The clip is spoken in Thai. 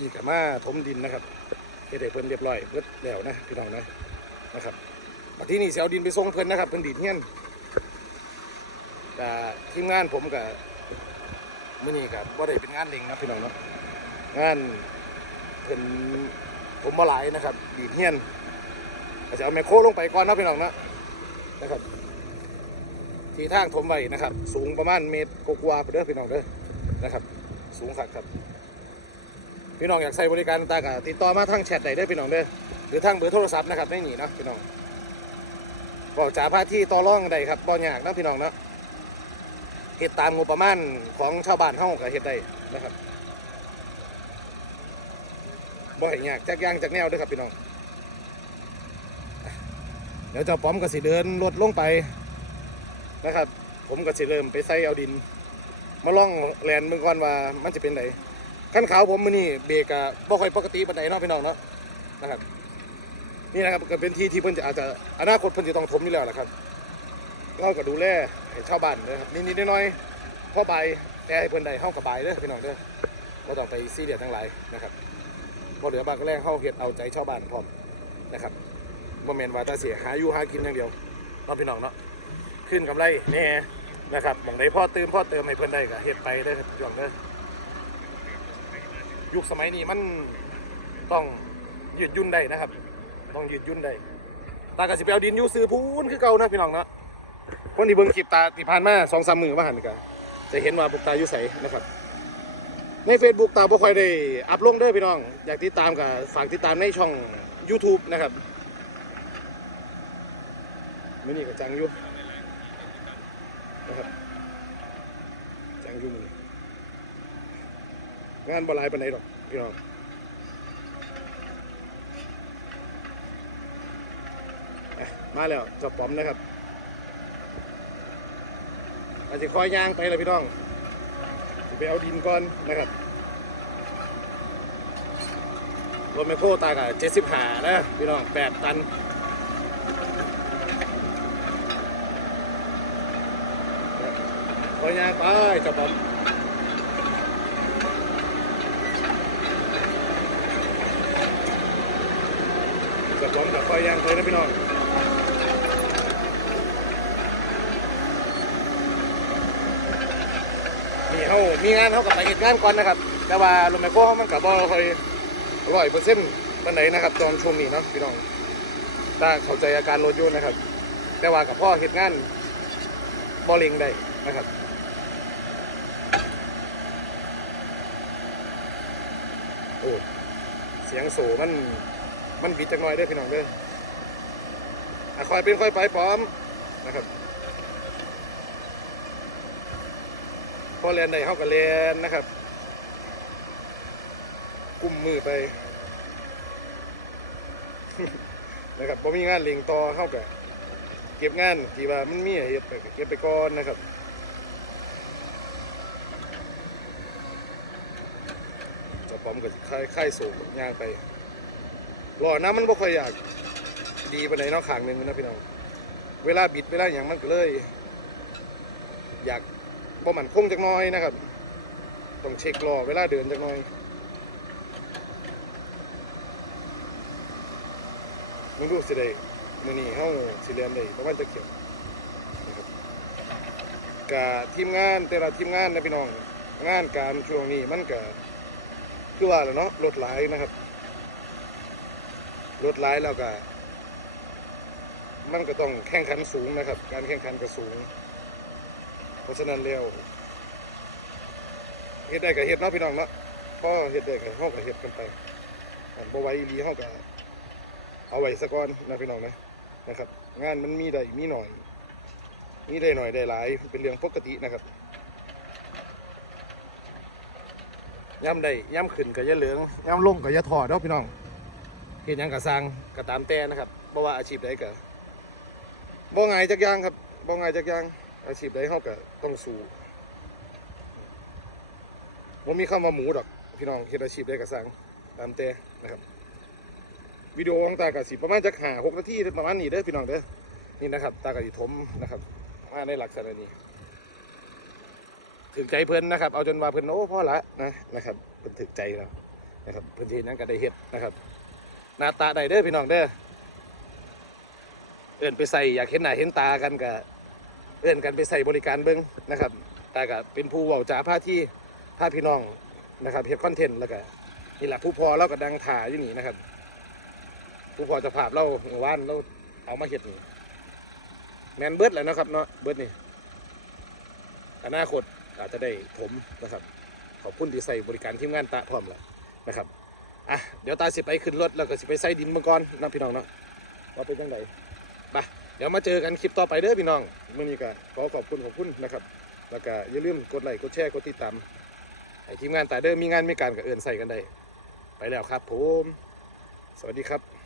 นี่กับมาถมดินนะครับเฮ็ดให้เพิ่นเรียบร้อยเบิดแล้วนะพี่น้องนะนะครับบัดที่นี่สิเอาดินไปส่งเพิ่นนะครับเพิ่นดีดเฮียนแต่ทีมงานผมกับมื้อนี้กับบ่ได้เป็นงานเล็งนะพี่น้องเนาะงานเพิ่นผมบ่หลายนะครับดีดเฮียนก็จะเอาแมคโครลงไปก่อนนะพี่น้องนะนะครับที่ทางถมไว้นะครับ สูงประมาณเมตรกว่าไปเด้อพี่น้องเด้อนะครับ สูงสักครับ พี่น้องอยากใช้บริการต่างๆติดต่อมาทางแชทได้เด้พี่น้องเด้อหรือทางเบอร์โทรศัพท์นะครับไม่หนีนะพี่น้องบอกจ่าพาที่ต่อร่องได้ครับบ่ยากนะพี่น้องเนาะเฮ็ดตามงบประมาณของชาวบ้านเฮาก็เฮ็ดได้นะครับบ่ให้ยากจักย่างจากแนวด้อครับพี่น้องเดี๋ยวเจ้าป้อมก็สิเดินรถลงไปนะครับ ผมก็สิเริ่มไปใส่เอาดิน มาล่องแลนเมืองก่อนว่ามันจะเป็นไง ขั้นขาวผมมือนี่เบรกอะบ่ค่อยปกติปานใดเนาะพี่น้องเนาะนะครับนี่นะครับก็เป็นที่ที่เพิ่นจะอาจจะอนาคตเพิ่นจะต้องถมนี่แล้วแหละครับเราก็ดูแลให้ชาวบ้านนะครับนิดๆน้อยๆพ่อใบแต่ให้เพิ่นได้เฮากับใบายเด้อพี่น้องเด้อบ่ต้องไปซีเรียสทั้งหลายนะครับพอเหลือบางก็แรงเฮาเฮ็ดเอาใจชาวบ้านพร้อมนะครับบ่แม่นว่าแต่เสียหาอยู่หากินอย่างเดียวเนาะพี่น้องเนาะขึ้นกำไรแน่นะครับหม่องใดพ่อเติมพ่อเติมให้เพิ่นได้ก็เฮ็ดไปเด้อพี่น้องเด้อ ยุคสมัยนี้มันต้องยืดยุ่นได้นะครับ ต้องยืดยุ่นได้ตากระสิไปเอาดินยูซื้อพูนคือเก่านะพี่น้องนะคนที่เบิ่งคลิปตาที่ผ่านมาสองสามมือมาหันกันจะเห็นว่าปุกตาอยู่ใสนะครับ ใน Facebook ตาบ่ค่อยได้อัพลงเด้อพี่น้อง อยากติดตามก็ฝากติดตามในช่อง YouTube นะครับมือนี้ก็จังอยู่นะครับจังอยู่มือ งานบ่ลายปานใดดอกพี่น้องมาแล้วจบปอมนะครับอาจจะคอยย่างไปเลยพี่น้องไปเอาดินก่อนนะครับรถแมคโครตากะเจ็ดสิบหานะพี่น้องแปดตันคอยย่างไปจบปอม เจบปอมกับคอยย่างไปนะพี่น้องมีเขามีงานเขากับไปเหตุงานก่อนนะครับ แต่ว่ารถแมคโครมันกับบ่ค่อยร้อยเปอร์เซ็นต์ปันไหนนะครับตอนช่วงนี้นะพี่น้องถ้าเข้าใจอาการรถยนต์นะครับ แต่ว่ากับพ่อเหตุงานบ่เล็งได้นะครับโอ้เสียงโสมัน มันบิดจักหน่อยเด้อพี่น้องเด้ออะคอยเป็นคอยไปพร้อมนะครับพอเรียนได้เข้ากับเรียนนะครับ กุมมือไปนะครับพอมีงานเล็งต่อเข้ากับเก็บงานที่ว่ามันมีให้เฮ็ดก็เก็บไปก่อนนะครับจะปอมกับค่ายค่ายสูงยางไป รอน้ำมันบ่ค่อยอยากดีปไหนเนาะขางหนึ่งนะพี่น้อง เวลาบิดเวลาอย่างมันก็เลย อยากบ่มันคงจักน้อยนะครับ ต้องเช็ครอเวลาเดินจักน้อยมึงดูสิได้มือนี้เฮาสิเรียนได้ประมาณจะเขียวนะครับกะทีมงานแต่ละทีมงานนะพี่น้อง งานการช่วงนี้มันก็คือว่าแล้วเนาะรถหลายนะครับ รถหลายแล้วก็ มันก็ต้องแข่งขันสูงนะครับ การแข่งขันก็สูง เพราะฉะนั้นแล้วเฮ็ดได้ก็เฮ็ดเนาะพี่น้องเนาะพอเฮ็ดได้ก็เฮาก็เฮ็ดกันไปอันบ่ไหวอีหลีเฮาก็เอาไว้ซะก่อนนะพี่น้องนะนะครับ งานมันมีได้มีหน่อย มีได้หน่อยได้หลาย เป็นเรื่องปกตินะครับย่ำได้ย่ำขึ้นก็อย่าเหลืองย่ำลงก็อย่าถอดเนาะพี่น้อง เฮ็ดหยังก็สร้างก็ตามแต่นะครับบ่ว่าอาชีพใดก็บ่ง่ายจักอย่างครับบ่ง่ายจักอย่างอาชีพใดเขาก็ต้องสู้ผมมีคำว่าหมูดอกพี่น้องเฮ็ดอาชีพใดก็สร้างตามแต่นะครับวิดีโอของตากะสิประมาณจะหาหกนาทีประมาณนี้เด้อพี่น้องเด้อนี่นะครับ ตากะสิถมนะครับมาในหลักษณะนี้ถึงใจเพิ่นนะครับ เอาจนว่าเพิ่นโอ้พ่อละนะนะครับเพิ่นถึกใจแล้วนะครับพื้นที่นั้นก็ได้เฮ็ดนะครับ หน้าตาได้เด้อพี่น้องเด้อเอื่นไปใส่อยากเห็นหน้าเห็นตากันก็เอื่นกันไปใส่บริการเบิ้งนะครับแต่ก็เป็นผู้เว้าจาพาที่พาพี่น้องนะครับเฮ็ดคอนเทนต์แล้วก็นี่แหละผู้พอเราก็ดังถ่ายอยู่นี่นะครับ ผู้พอจะภาพเราเมื่านเราเอามาเฮ็ดนี่แมนเบิร์ดแล้วนะครับเนาะเบิร์ดนี่อนาคตอาจจะได้ผมนะครับ ขอบคุณที่ใส่บริการทีมงานตะพร้อมแล้วนะครับ อะเดี๋ยวตาสิไปขึ้นรถแล้วก็สิไปใส่ดินเมื่อก่อนนะพี่น้องเนาะว่าเป็นยังไงไปเดี๋ยวมาเจอกันคลิปต่อไปเด้อพี่น้องเมื่อนี้ก็ขอขอบคุณขอบคุณนะครับ แล้วก็อย่าลืมกดไลค์กดแชร์กดติดตามไอทีมงานตาเด้อมีงานมีการกับเอื่นใส่กันได้ไปแล้วครับผม สวัสดีครับ